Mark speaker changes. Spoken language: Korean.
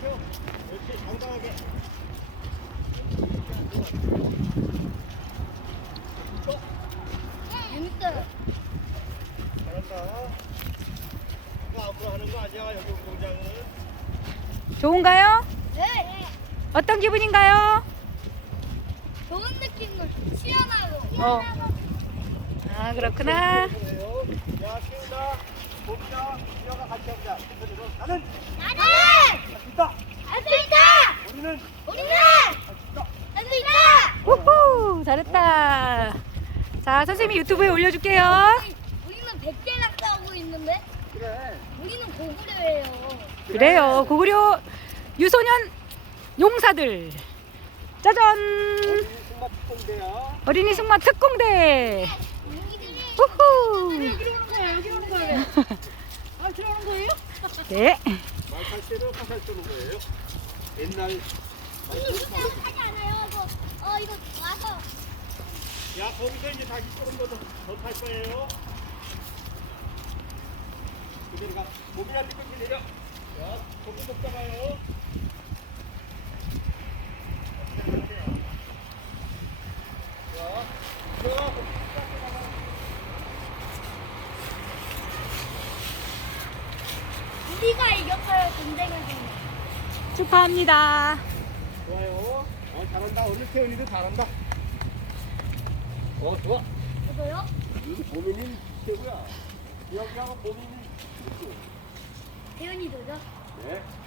Speaker 1: 세워. 이렇게 당당하게.
Speaker 2: 재밌어요.
Speaker 1: 잘한다. 이거 앞으로 하는 거 아니야, 여기 운동장은.
Speaker 3: 좋은가요?
Speaker 2: 네.
Speaker 3: 어떤 기분인가요?
Speaker 2: 좋은 느낌은 시원하고.
Speaker 3: 아, 그렇구나.
Speaker 1: 야, 키운다. 봅니다. 우리가 같이 해보자. 그대로 나는
Speaker 2: 나는
Speaker 1: 할수 있다.
Speaker 2: 할 수 있다.
Speaker 1: 우리는
Speaker 2: 우리는
Speaker 1: 할수 있다.
Speaker 2: 할 수 있다.
Speaker 3: 우후, 잘했다. 자, 선생님이 유튜브에 올려줄게요.
Speaker 2: 우리는 100개랑 싸우고 있는데
Speaker 1: 그래.
Speaker 2: 우리는 고구려예요.
Speaker 3: 그래요. 고구려 유소년 용사들. 짜잔!
Speaker 1: 승마 특공대야.
Speaker 3: 어린이 승마 특공대.
Speaker 2: 우리들이
Speaker 3: 우후.
Speaker 2: 여기로 오는 거야. 여기 오는 거예요. 아, 들어오는 거예요?
Speaker 3: 네.
Speaker 1: 말 탈 때는 화살 쏘는 거예요. 옛날.
Speaker 2: 언니 이거 하지 않아요? 이거 와서
Speaker 1: 야, 거기서 이제 다시 조금 더 탈 거예요. 그대로 가. 목이나 뒤꿈치 내려. 자, 고기 목 잡아요. 자, 들어가.
Speaker 2: 우리가 이겼어요. 전쟁에서.
Speaker 3: 축하합니다.
Speaker 1: 좋아요. 잘한다. 오늘 태훈이도 잘한다. 좋아.
Speaker 2: 저도요?
Speaker 1: 보민이 최고야. 여기하고 보민이 최고.
Speaker 2: 태연이도죠?
Speaker 1: 네.